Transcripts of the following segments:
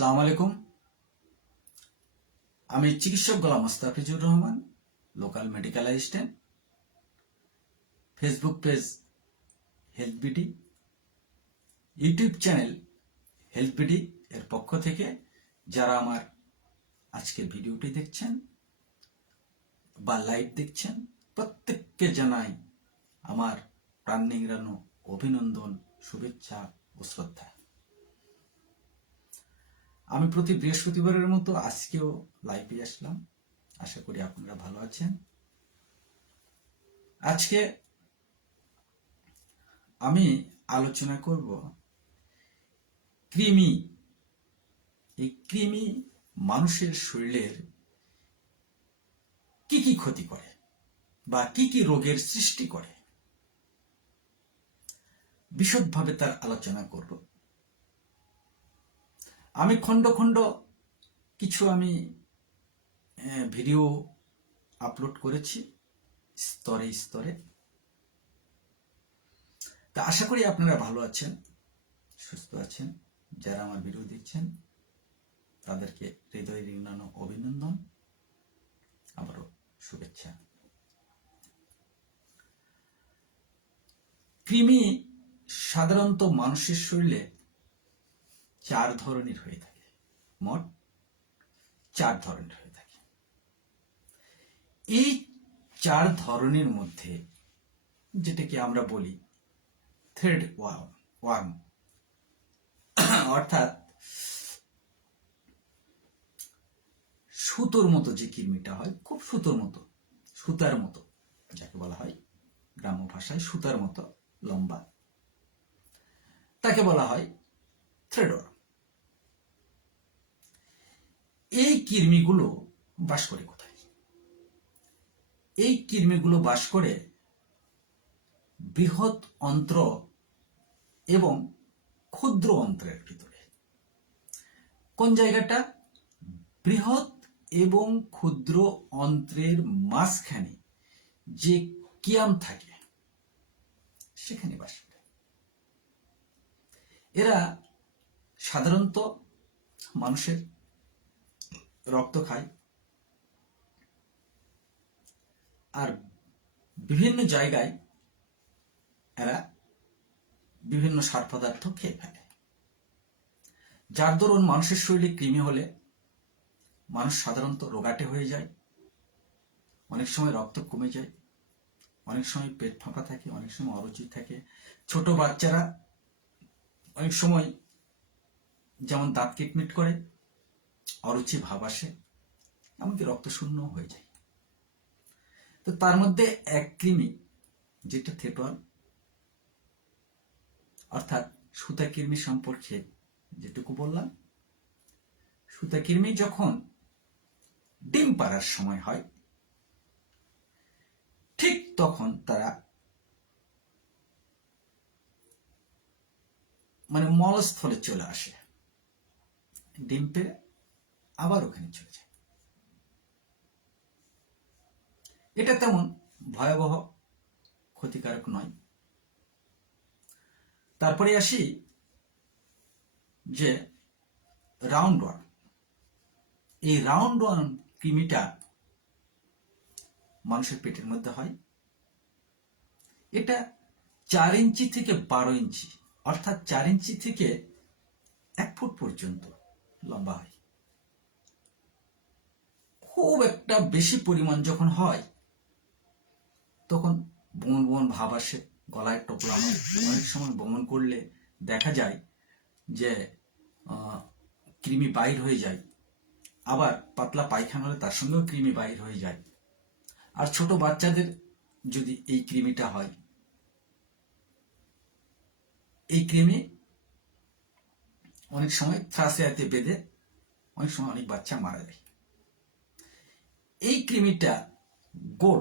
সালাম আলাইকুম। আমি চিকিৎসক Golam Mostafizur Rahman, local medical assistant Facebook page health BD, YouTube channel health BD এর পক্ষ থেকে যারা আমার আজকের ভিডিওটি দেখছেন বা লাইভ দেখছেন, প্রত্যেককে জানাই আমার প্রাণ নিংড়ানো অভিনন্দন, শুভেচ্ছা ও শ্রদ্ধা। আমি প্রতি বৃহস্পতিবারের মতো আজকেও লাইভে আসলাম। আশা করি আপনারা ভালো আছেন। আজকে আমি আলোচনা করব কৃমি। এই কৃমি মানুষের শরীরের কি কি ক্ষতি করে বা কি কি রোগের সৃষ্টি করে? বিশদভাবে তার আলোচনা করব। আমি খণ্ড খণ্ড কিছু আমি ভিডিও আপলোড করেছি, স্তরে স্তরে। তা আশা করি আপনারা ভালো আছেন, সুস্থ আছেন। যারা আমার ভিডিও দেখছেন, তাদেরকে হৃদয় রিঙ্গানো অভিনন্দন। আবারও শুভেচ্ছা। কৃমি সাধারণত মানুষের শরীরে চার ধরনের হয়ে থাকে। মোট চার ধরনের হয়ে থাকে। এই চার ধরনের মধ্যে যেটাকে আমরা বলি থ্রেড ওয়ার্ম ওয়ার্ম অর্থাৎ সুতোর মতো যে কৃমিটা হয়, খুব সুতোর মতো, সুতার মতো, যাকে বলা হয় গ্রাম্য ভাষায় সুতার মতো লম্বা। তাকে বলা হয় থ্রেডওয়ার্ম এই কৃমিগুলো বাস করে কোথায়? এই কৃমিগুলো বাস করে বৃহৎ অন্ত্র এবং ক্ষুদ্র অন্ত্রের ভিতরে। কোন জায়গাটা? বৃহৎ এবং ক্ষুদ্র অন্ত্রের মাঝখানে যে কিয়াম থাকে, সেখানে বাস করে। এরা সাধারণত মানুষের রক্ত খায়। আর বিভিন্ন জায়গায় এরা বিভিন্ন সার পদার্থ খেয়ে ফেলে। যার দরুন মানুষের শরীরে কৃমি হলে মানুষ সাধারণত রোগাটে হয়ে যায়। অনেক সময় রক্ত কমে যায়। অনেক সময় পেট ফাঁকা থাকে, অনেক সময় অরুচি থাকে। ছোট বাচ্চারা অনেক সময় যেমন দাঁত কিটমিট করে অরুচি ভাব আসে এমনকি রক্ত শূন্য হয়ে যায়। তো তার মধ্যে এক কৃমি, যেটা থেটোয়াল অর্থাৎ সুতা কৃমি সম্পর্কে যেটুকু বললাম, সুতা কৃমি যখন ডিম পাড়ার সময় হয়, ঠিক তখন তারা মানে মলস্থলে চলে আসে। ডিম পেড়ে আবার ওখানে চলে যায়। এটা তেমন ভয়াবহ, ক্ষতিকারক নয়। তারপরে আসি যে রাউন্ড ওয়ার্ম এই রাউন্ড ওয়ার্ম কৃমিটা মানুষের পেটের মধ্যে হয়। এটা চার ইঞ্চি থেকে বারো ইঞ্চি, অর্থাৎ চার ইঞ্চি থেকে এক ফুট পর্যন্ত লম্বা হয়। খুব একটা বেশি পরিমাণ যখন হয়, তখন বমন বমন ভাব আসে, গলায় টোকলানো অনেক সময় বমন করলে দেখা যায় যে কৃমি বাইর হয়ে যায়। আবার পাতলা পায়খানা হলে তার সঙ্গেও কৃমি বাইর হয়ে যায়। আর ছোট বাচ্চাদের যদি এই কৃমিটা হয়, এই কৃমি অনেক সময় থ্রাসিয়াতে বেঁধে অনেক সময় অনেক বাচ্চা মারা যায়। এই কৃমিটা গোল।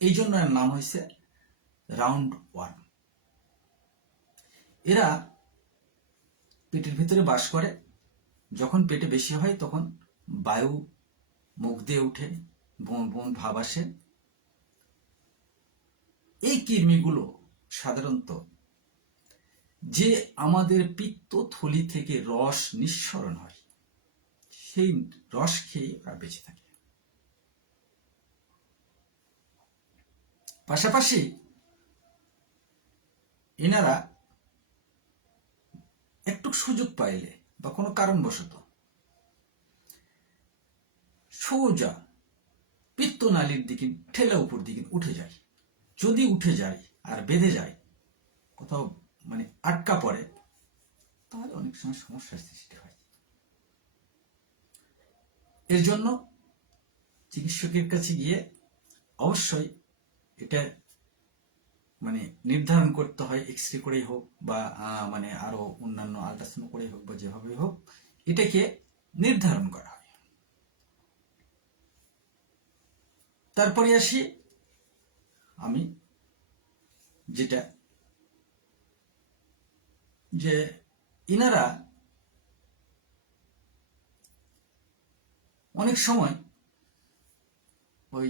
এই জন্য এর নাম হয়েছে রাউন্ড ওয়ার্ম এরা পেটের ভিতরে বাস করে। যখন পেটে বেশি হয়, তখন বায়ু মুখ দিয়ে উঠে বন বন ভাব আসে। এই কৃমিগুলো সাধারণত যে আমাদের পিত্ত থলি থেকে রস নিঃসরণ হয়। সেই রস খেয়ে ওরা বেঁচে থাকে। পাশাপাশি এনারা একটু সুযোগ পাইলে বা কোনো কারণবশত সোজা পিত্তনালীর দিকে, ঠেলা উপর দিকে উঠে যায়। যদি উঠে যায় আর বেঁধে যায়, কোথাও মানে আটকা পড়ে, তাহলে অনেক সময় সমস্যার সৃষ্টি হয়। এর জন্য চিকিৎসকের কাছে গিয়ে অবশ্যই এটা মানে নির্ধারণ করতে হয় এক্স রে করেই হোক বা মানে আরও অন্যান্য আল্ট্রাসাউন্ড করেই হোক বা যেভাবে হোক, এটাকে নির্ধারণ করা হয়। তারপরে আসি আমি যেটা যে ইনারা অনেক সময় ওই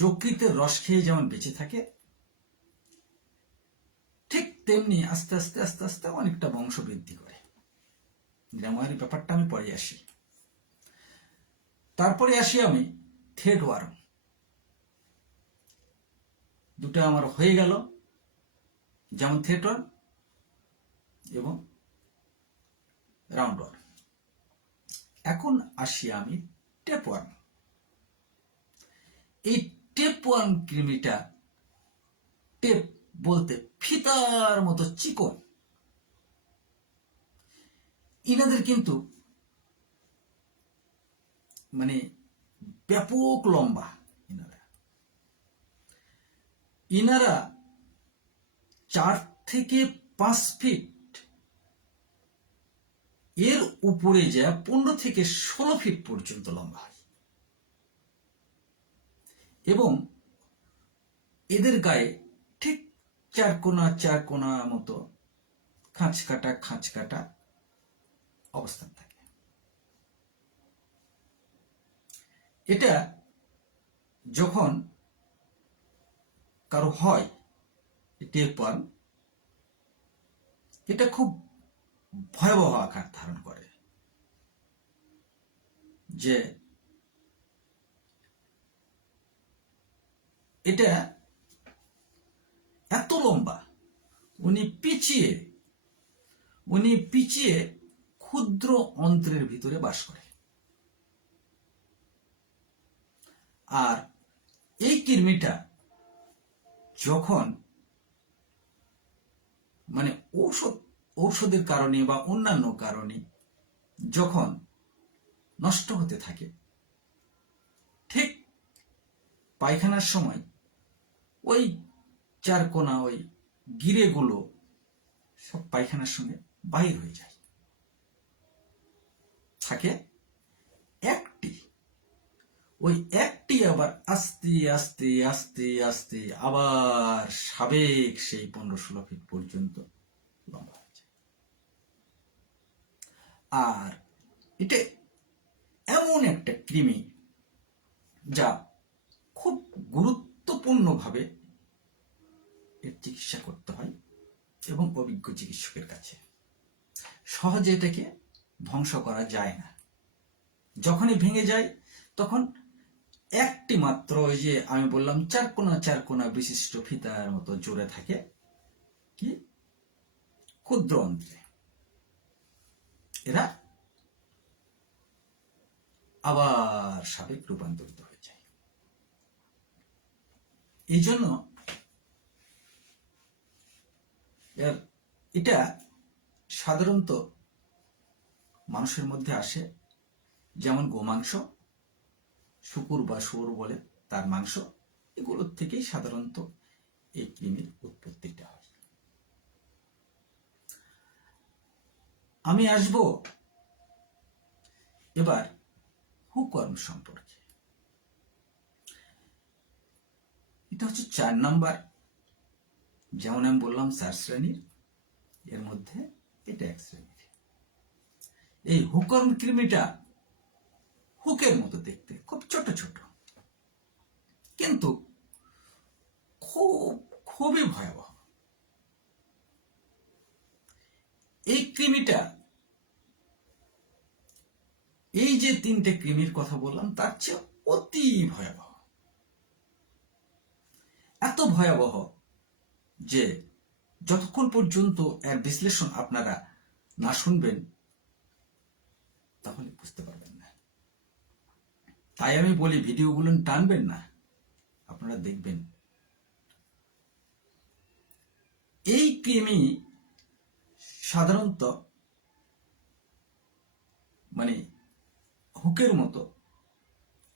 যকৃতের রস খেয়ে যেমন বেঁচে থাকে, ঠিক তেমনি আস্তে আস্তে আস্তে আস্তে অনেকটা বংশ বৃদ্ধি করে। গ্রামারের ব্যাপারটা আমি পরে আসি। তারপরে আসি আমি থ্রেড ওয়ার্ম দুটো আমার হয়ে গেল, যেমন থিয়েটার এবং রাউন্ড ওয়ার্ম এখন আসি আমি টেপ ওয়ার্ম এই টেপ ওয়ার্ম কৃমিটা টেপ বলতে ফিতার মতো চিকন। ইনাদের কিন্তু মানে ব্যাপক লম্বা ইনারা। ইনারা চার থেকে পাঁচ ফিট এর উপরে যা পনেরো থেকে ষোলো ফিট পর্যন্ত লম্বা হয়। এবং এদের গায়ে ঠিক চার কোনা চার কোনা মতো খাঁচ কাটা খাঁচ কাটা অবস্থান থাকে। এটা যখন কারও হয় টেপার এটা খুব ভয়াবহ আকার ধারণ করে, যে এটা এত লম্বা, উনি পিছিয়ে উনি পিছিয়ে ক্ষুদ্র অন্ত্রের ভিতরে বাস করে। আর এই কৃমিটা যখন মানে ঔষধ ঔষধের কারণে বা অন্যান্য কারণে যখন নষ্ট হতে থাকে, ঠিক পায়খানার সময় ওই চার কোনা, ওই গিরেগুলো সব পায়খানার সঙ্গে বাহির হয়ে যায়। থাকে একটি, ওই একটি আবার আস্তে আস্তে আস্তে আস্তে আবার সাবেক সেই পনেরো ষোলো ফিট পর্যন্ত লম্বা। আর এটা এমন একটা কৃমি যা খুব গুরুত্বপূর্ণভাবে এর চিকিৎসা করতে হয় এবং অভিজ্ঞ চিকিৎসকের কাছে। সহজে এটাকে ধ্বংস করা যায় না। যখনই ভেঙে যায়, তখন একটি মাত্র ওই যে আমি বললাম চার কোনা চার কোনা বিশিষ্ট ফিতার মতো জোরে থাকে কি? ক্ষুদ্র অন্ত্রে। এরা আবার সাবেক রূপান্তরিত হয়ে যায়। এই জন্য এটা সাধারণত মানুষের মধ্যে আসে, যেমন গোমাংস, শুকুর বা শুয়োর বলে তার মাংস, এগুলোর থেকেই সাধারণত এই কৃমির উৎপত্তিটা হয়। আমি আসব। এবার হুকর্ম সম্পর্কে। এটা হচ্ছে চার নাম্বার। যেমন আমি বললাম চার শ্রেণির, এর মধ্যে এটা এক শ্রেণির। এই হুকর্ম কৃমিটা হুকের মতো দেখতে, খুব ছোট ছোট। কিন্তু খুব, খুবই ভয়াবহ। এই কৃমিটা এই যে তিনটে কৃমির কথা বললাম, তার চেয়ে অতি ভয়াবহ। এত ভয়াবহ যে যতক্ষণ পর্যন্ত এর বিশ্লেষণ আপনারা না শুনবেন, তাহলে বুঝতে পারবেন না। তাই আমি বলি, ভিডিওগুলো টানবেন না, আপনারা দেখবেন। এই কৃমি সাধারণত মানে হুকের মতো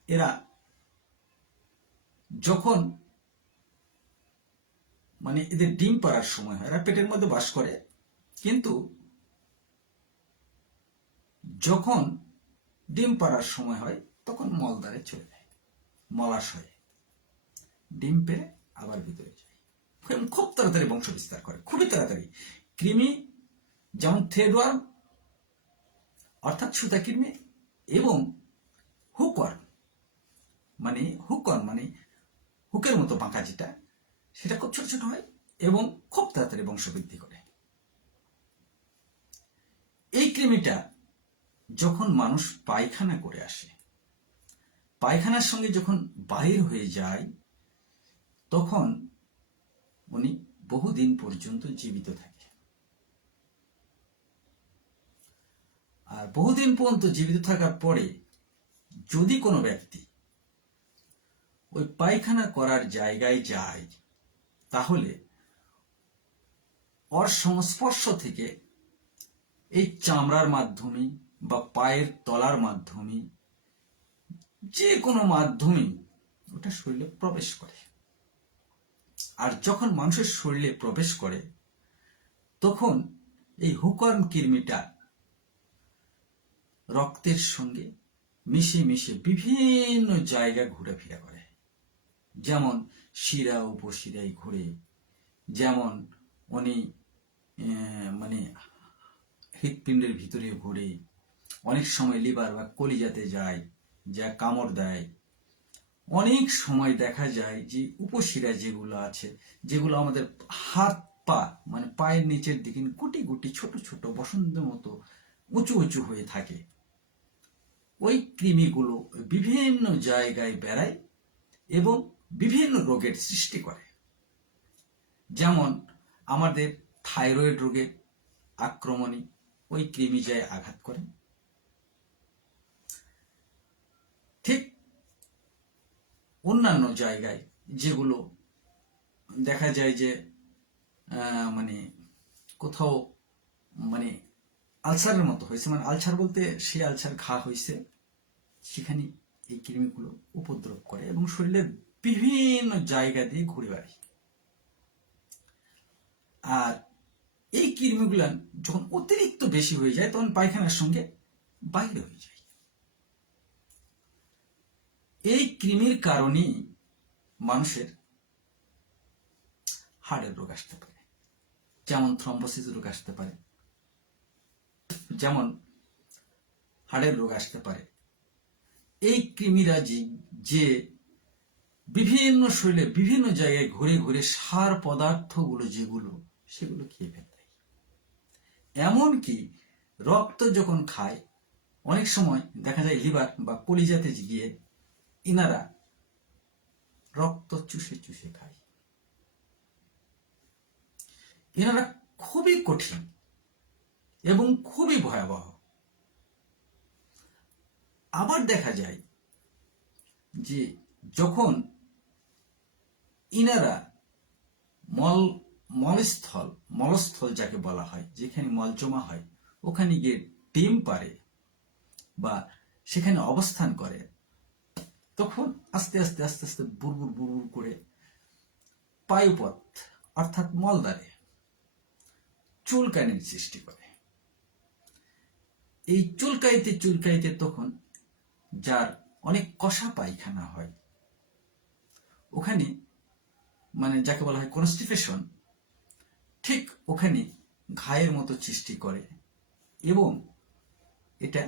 এরা যখন মানে এদের ডিম পাড়ার সময় হয়, এরা পেটের মধ্যে বাস করে। কিন্তু যখন ডিম পাড়ার সময় হয়, তখন মলদ্বারে চলে যায় মলাশয়ে ডিম পেরে আবার ভিতরে যায়। খুব তাড়াতাড়ি বংশ বিস্তার করে, খুবই তাড়াতাড়ি। কৃমি যেমন থ্রেডওয়ার্ম অর্থাৎ সুতা কৃমি এবং হুকওয়ার্ম মানে হুকওয়ার্ম মানে হুকের মতো বাঁকা যেটা, সেটা খুব ছোট ছোট হয় এবং খুব তাড়াতাড়ি বংশবৃদ্ধি করে। এই কৃমিটা যখন মানুষ পায়খানা করে আসে, পায়খানার সঙ্গে যখন বাহির হয়ে যায়, তখন উনি বহুদিন পর্যন্ত জীবিত থাকে আর বহুদিন পর্যন্ত জীবিত থাকার পরে যদি কোনো ব্যক্তি ওই পায়খানা করার জায়গায় যায়, তাহলে ওর সংস্পর্শ থেকে এই চামড়ার মাধ্যমে বা পায়ের তলার মাধ্যমে যে কোনো মাধ্যমে ওটা শরীরে প্রবেশ করে। আর যখন মানুষের শরীরে প্রবেশ করে, তখন এই হুকর্ম কৃমিটা রক্তের সঙ্গে মিশে মিশে বিভিন্ন জায়গা ঘুরেফেরা করে। যেমন শিরা উপশিরায় ঘুরে, যেমন উনি মানে হৃৎপিণ্ডের ভিতরে ঘুরে। অনেক সময় লিভার বা কলিজাতে যায়, যা কামড় দেয়। অনেক সময় দেখা যায় যে উপশিরা যেগুলো আছে, যেগুলো আমাদের হাত পা মানে পায়ের নিচের দিকে গুটি গুটি ছোট ছোট বসন্তের মতো উঁচু উঁচু হয়ে থাকে। ওই কৃমিগুলো বিভিন্ন জায়গায় বেড়ায় এবং বিভিন্ন রোগের সৃষ্টি করে। যেমন আমাদের থাইরয়েড রোগের আক্রমণে ওই কৃমি যায় আঘাত করে। ঠিক অন্যান্য জায়গায় যেগুলো দেখা যায় যে মানে কোথাও মানে আলসারের মতো হয়েছে। মানে আলসার বলতে সে আলসার ঘা হয়েছে। সেখানে এই কৃমিগুলো উপদ্রব করে এবং শরীরের বিভিন্ন জায়গা দিয়ে ঘুরে বেড়ায়। আর এই কৃমিগুলা যখন অতিরিক্ত বেশি হয়ে যায়, তখন পায়খানার সঙ্গে বাইরে হয়ে যায়। এই কৃমির কারণেই মানুষের হাড়ের রোগ আসতে পারে, যেমন থ্রম্বোসিস রোগ আসতে পারে, যেমন হাড়ের রোগ আসতে পারে এই কৃমিরা যে- বিভিন্ন শরীরে বিভিন্ন জায়গায় ঘুরে ঘুরে সার পদার্থগুলো যেগুলো, সেগুলো খেয়ে ফেলে ফেলতে এমনকি রক্ত যখন খায়, অনেক সময় দেখা যায় লিভার বা কলিজাতে গিয়ে ইনারা রক্ত চুষে চুষে খায়। এনারা খুবই কঠিন এবং খুবই ভয়াবহ। আবার দেখা যায় যে যখন ইনারা মল, মলস্থল মলস্থল যাকে বলা হয়, যেখানে মল জমা হয়, ওখানে গিয়ে ডিম পারে বা সেখানে অবস্থান করে, তখন আস্তে আস্তে আস্তে আস্তে বুড়বুড় বুড়বুড় করে পায়ুপথ, অর্থাৎ মলদ্বারে চুলকানির সৃষ্টি করে। এই চুলকাইতে চুলকাইতে তখন যার অনেক কষা পায়খানা হয়। ওখানে মানে যাকে বলা হয় কনস্টিপেশন ঠিক ওখানে ঘায়ের মতো সৃষ্টি করে এবং এটা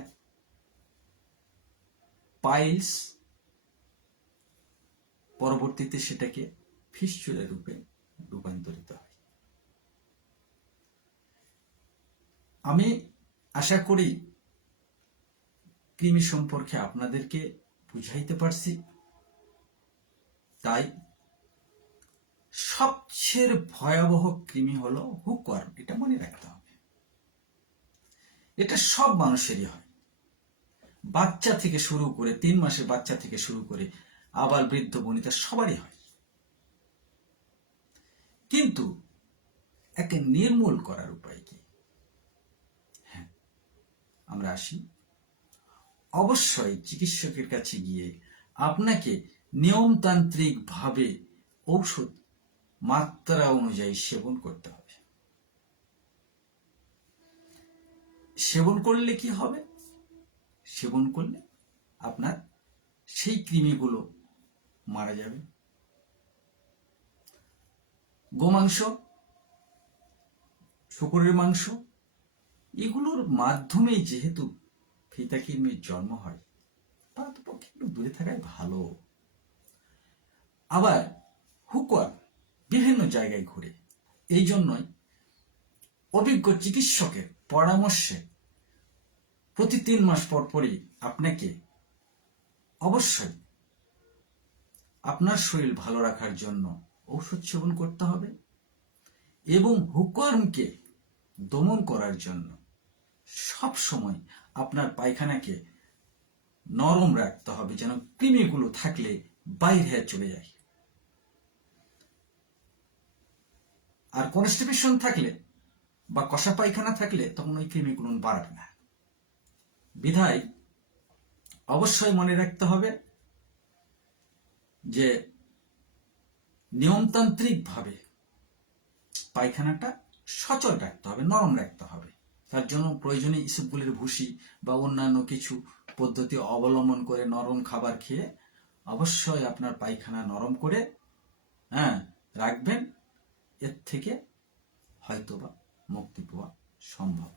পাইলস পরবর্তীতে সেটাকে ফিস্চুলা রূপে রূপান্তরিত হয়। আমি আশা করি কৃমি সম্পর্কে আপনাদেরকে বুঝাইতে পারছি। তাই সবচেয়ে ভয়াবহ কৃমি হলো হুকওয়ার্ম, এটা মনে রাখতে হবে। এটা সব মানুষেরই হয়। বাচ্চা থেকে শুরু করে, তিন মাসের বাচ্চা থেকে শুরু করে, আবার বৃদ্ধ, বনিতা সবারই হয়। কিন্তু একে নির্মূল করার উপায় কি? হ্যাঁ আমরা আসি। অবশ্যই চিকিৎসকের কাছে গিয়ে আপনাকে নিয়মতান্ত্রিক ভাবে ঔষধ মাত্রা অনুযায়ী সেবন করতে হবে। সেবন করলে কি হবে? সেবন করলে আপনার সেই কৃমিগুলো মারা যাবে। গোমাংস, শুকুরের মাংস, এগুলোর মাধ্যমে যেহেতু ফিতা কৃমির জন্ম হয়? তার তো পক্ষে একটু দূরে থাকাই ভালো। আবার হুকওয়ার বিভিন্ন জায়গায় ঘুরে। এই জন্যই অভিজ্ঞ চিকিৎসকের পরামর্শে প্রতি তিন মাস পর পরই আপনাকে অবশ্যই আপনার শরীর ভালো রাখার জন্য ঔষধ সেবন করতে হবে এবং হুকর্মকে দমন করার জন্য সব সময় আপনার পায়খানাকে নরম রাখতে হবে, যেন কৃমিগুলো থাকলে বাইরে চলে যায়। আর কনস্টিপেশন থাকলে বা কষা পায়খানা থাকলে তখন ওই কৃমিগুলো বাড়বে না। বিধায় অবশ্যই মনে রাখতে হবে যে নিয়মতান্ত্রিকভাবে পায়খানাটা সচল রাখতে হবে, নরম রাখতে হবে। তার জন্য প্রয়োজনীয় ইসবগুলির ভুসি বা অন্যান্য কিছু পদ্ধতি অবলম্বন করে নরম খাবার খেয়ে অবশ্যই আপনার পায়খানা নরম করে হ্যাঁ রাখবেন। এর থেকে হয়তোবা মুক্তি পাওয়া সম্ভব।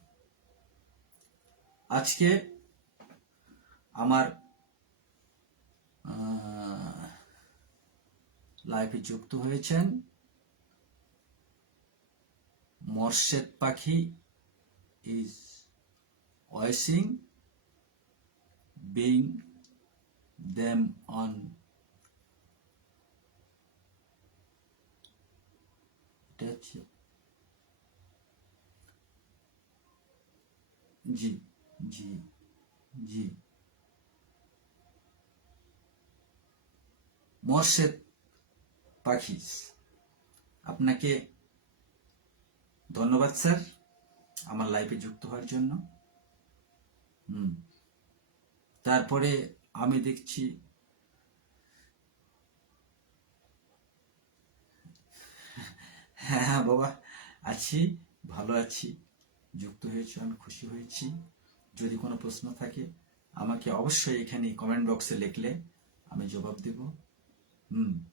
আজকে আমার লাইফে যুক্ত হয়েছেন মর্শেদ পাখি ওয়েসিং বিং দেম অন এটা হচ্ছে জি জি জি মর্শেদ পাখি আপনাকে ধন্যবাদ স্যার। আমার লাইফে যুক্ত হওয়ার জন্য। হুম। তারপরে আমি দেখছি হ্যাঁ বাবা, আছি, ভালো আছি, যুক্ত হয়েছি, আমি খুশি হয়েছি। যদি কোনো প্রশ্ন থাকে, আমাকে অবশ্যই এখানে কমেন্ট বক্সে লিখলে আমি জবাব দেব। হুম।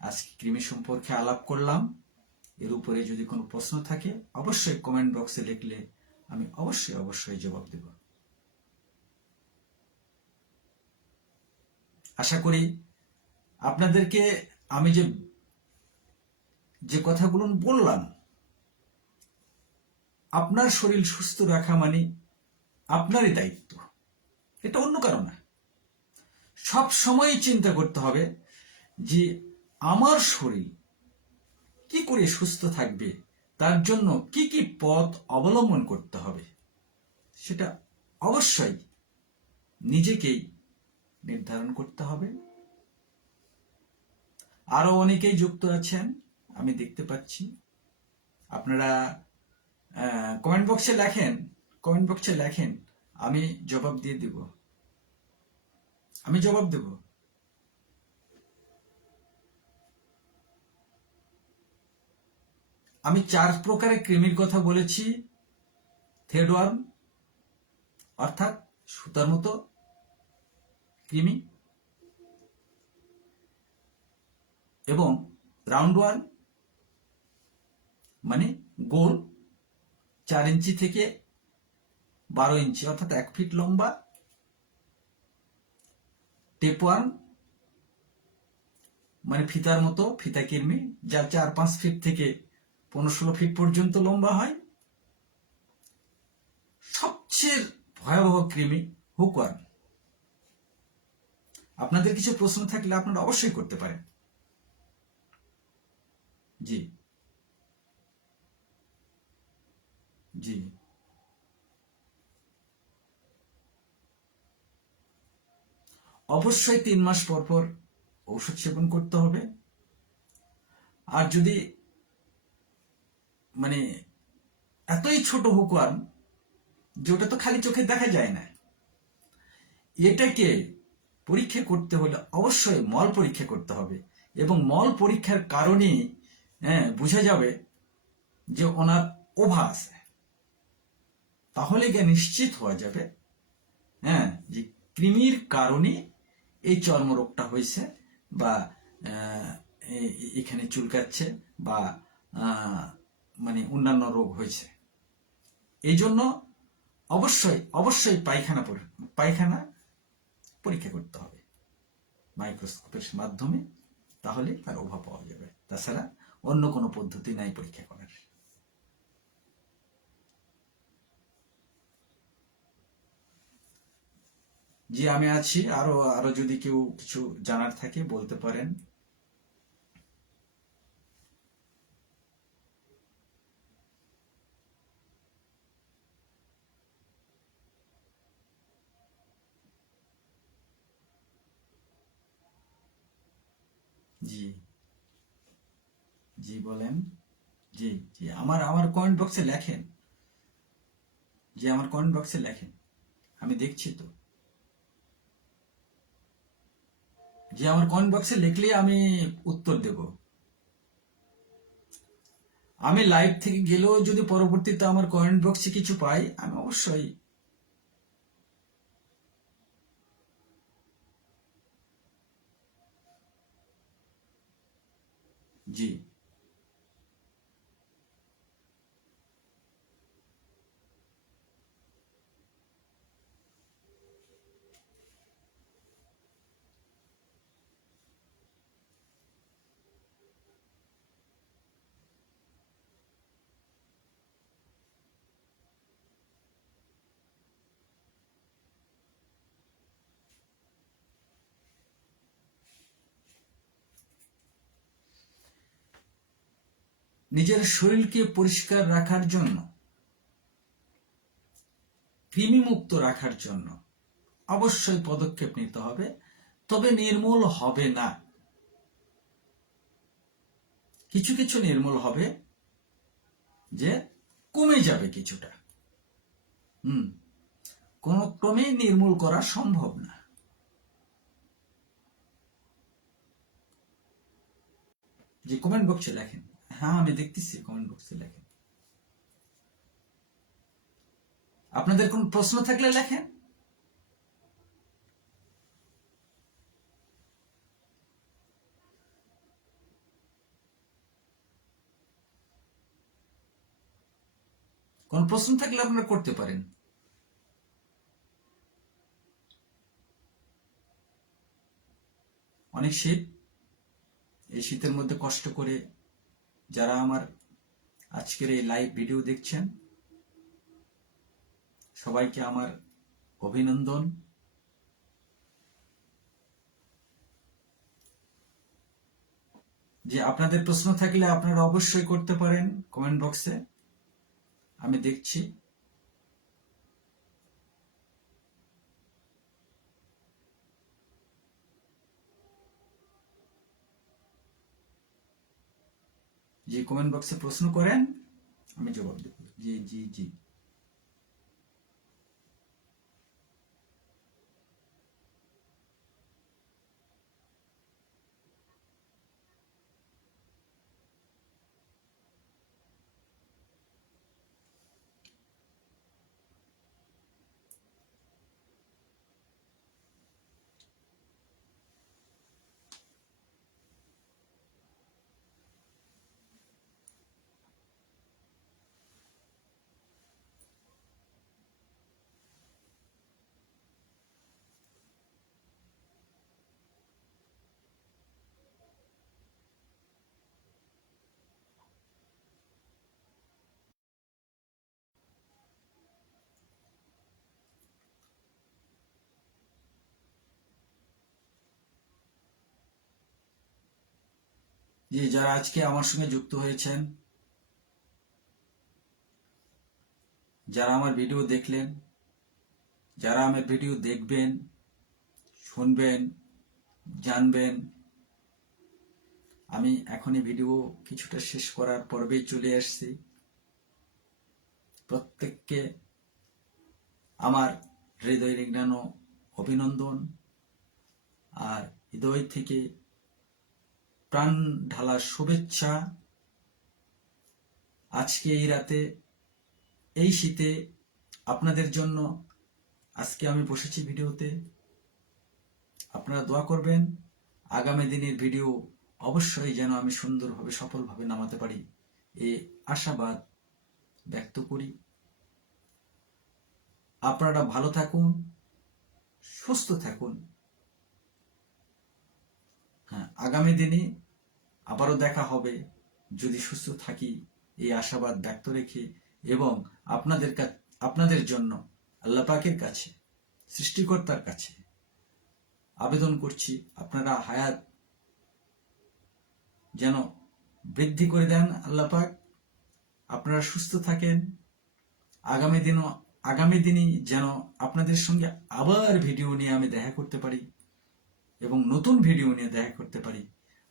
আজকে কৃমি সম্পর্কে আলাপ করলাম। এর উপরে যদি কোনো প্রশ্ন থাকে, অবশ্যই কমেন্ট বক্সে লিখলে আমি অবশ্যই অবশ্যই জবাব দেব। আশা করি আপনাদেরকে আমি যে যে কথাগুলো বললাম, আপনার শরীর সুস্থ রাখা মানে আপনারই দায়িত্ব। এটা অন্য কারণ না। সব সময় চিন্তা করতে হবে যে, আমার শরীর কি করে সুস্থ থাকবে? তার জন্য কি কি পথ অবলম্বন করতে হবে? সেটা অবশ্যই নিজেকেই নির্ধারণ করতে হবে। আরও অনেকেই যুক্ত আছেন, আমি দেখতে পাচ্ছি। আপনারা কমেন্ট বক্সে লেখেন কমেন্ট বক্সে লেখেন, আমি জবাব দিয়ে দেব। আমি জবাব দেব। আমি চার প্রকারের কৃমির কথা বলেছি। থেডওয়ার্ম অর্থাৎ সুতার মতো কৃমি এবং রাউন্ড ওয়ার্ম মানে গোল চার ইঞ্চি থেকে বারো ইঞ্চি, অর্থাৎ এক ফিট লম্বা। টেপওয়ার্ম মানে ফিতার মতো, ফিতা কিরমি যা চার পাঁচ ফিট থেকে পনেরো ষোলো ফিট পর্যন্ত লম্বা হয়। সবচেয়ে ভয়াবহ কৃমি হুকওয়ার্ম। আপনাদের কিছু প্রশ্ন থাকলে আপনারা অবশ্যই করতে পারেন। জি। জি। অবশ্যই তিন মাস পর পর ঔষধ সেবন করতে হবে। আর যদি মানে এতই ছোট হুকওয়ার্ম যে ওটা তো খালি চোখে দেখা যায় না। এটাকে পরীক্ষা করতে হলে অবশ্যই মল পরীক্ষা করতে হবে এবং মল পরীক্ষার কারণে হ্যাঁ বোঝা যাবে যে ওনার ওভা আছে। তাহলে গিয়ে নিশ্চিত হওয়া যাবে হ্যাঁ যে কৃমির কারণে এই চর্মরোগটা হয়েছে বা এখানে চুলকাচ্ছে বা মানে অন্যান্য রোগ হয়েছে। এই জন্য অবশ্যই অবশ্যই পায়খানা পায়খানা পরীক্ষা করতে হবে মাইক্রোস্কোপের মাধ্যমে, তাহলে তার অভাব পাওয়া যাবে। তাছাড়া অন্য কোনো পদ্ধতি নাই পরীক্ষা করার। জি, আমি আছি। আরও আরও যদি কেউ কিছু জানার থাকে, বলতে পারেন জি জি বলেন। জি জি। আমার আমার কমেন্ট বক্সে লেখেন। জি, আমার কমেন্ট বক্সে লেখেন। আমি দেখছি তো। জি, আমার কমেন্ট বক্সে লিখলে আমি উত্তর দেব। আমি লাইভ থেকে গেলেও যদি পরবর্তীতে আমার কমেন্ট বক্সে কিছু পাই, আমি অবশ্যই জি। নিজের শরীরকে পরিষ্কার রাখার জন্য, কৃমিমুক্ত রাখার জন্য অবশ্যই পদক্ষেপ নিতে হবে, তবে নির্মূল হবে না। কিছু কিছু নির্মূল হবে যে কমে যাবে কিছুটা। হুম, কোন ক্রমে নির্মূল করা সম্ভব না। যে কমেন্ট বক্সে লেখেন হ্যাঁ আমি দেখতেছি কমেন্ট বক্সে লেখেন। আপনাদের কোন প্রশ্ন থাকলে লেখেন। কোন প্রশ্ন থাকলে আপনারা করতে পারেন। অনেক শীত, এই শীতের মধ্যে কষ্ট করে যারা আমার আজকের এই লাইভ ভিডিও দেখছেন, সবাইকে আমার অভিনন্দন। যে আপনাদের প্রশ্ন থাকলে আপনারা অবশ্যই করতে পারেন কমেন্ট বক্সে। আমি দেখছি। যে কমেন্ট বক্সে প্রশ্ন করেন আমি জবাব দেব। জি জি জি। যে যারা আজকে আমার সঙ্গে যুক্ত হয়েছেন, যারা আমার ভিডিও দেখলেন, যারা আমার ভিডিও দেখবেন, শুনবেন, জানবেন, আমি এখনই ভিডিও কিছুটা শেষ করার পর্বেই চলে আসছি। প্রত্যেককে আমার হৃদয় রিগ্নানো অভিনন্দন। আর হৃদয় থেকে প্রাণ ঢালা শুভেচ্ছা। আজকে এই রাতে, এই শীতে আপনাদের জন্য আজকে আমি বসেছি ভিডিওতে। আপনারা দোয়া করবেন, আগামী দিনের ভিডিও অবশ্যই যেন আমি সুন্দরভাবে, সফলভাবে নামাতে পারি, এ আশাবাদ ব্যক্ত করি। আপনারা ভালো থাকুন, সুস্থ থাকুন। হ্যাঁ আগামী দিনে আবারও দেখা হবে। যদি সুস্থ থাকি, এই আশাবাদ ব্যক্ত রেখে এবং আপনাদের আপনাদের জন্য আল্লাহ পাকের কাছে, সৃষ্টিকর্তার কাছে আবেদন করছি, আপনারা হায়াত যেন বৃদ্ধি করে দেন আল্লাহ পাক। আপনারা সুস্থ থাকেন। আগামী দিনও, আগামী দিনই যেন আপনাদের সঙ্গে আবার ভিডিও নিয়ে আমি দেখা করতে পারি এবং নতুন ভিডিও নিয়ে দেখা করতে পারি।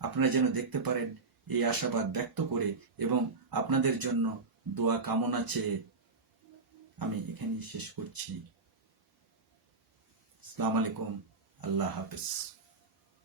আপনারা যেন দেখতে পারেন এই আশাবাদ ব্যক্ত করে এবং আপনাদের জন্য দোয়া কামনা চেয়ে আমি এখানেই শেষ করছি। আসসালামু আলাইকুম। আল্লাহ হাফিজ।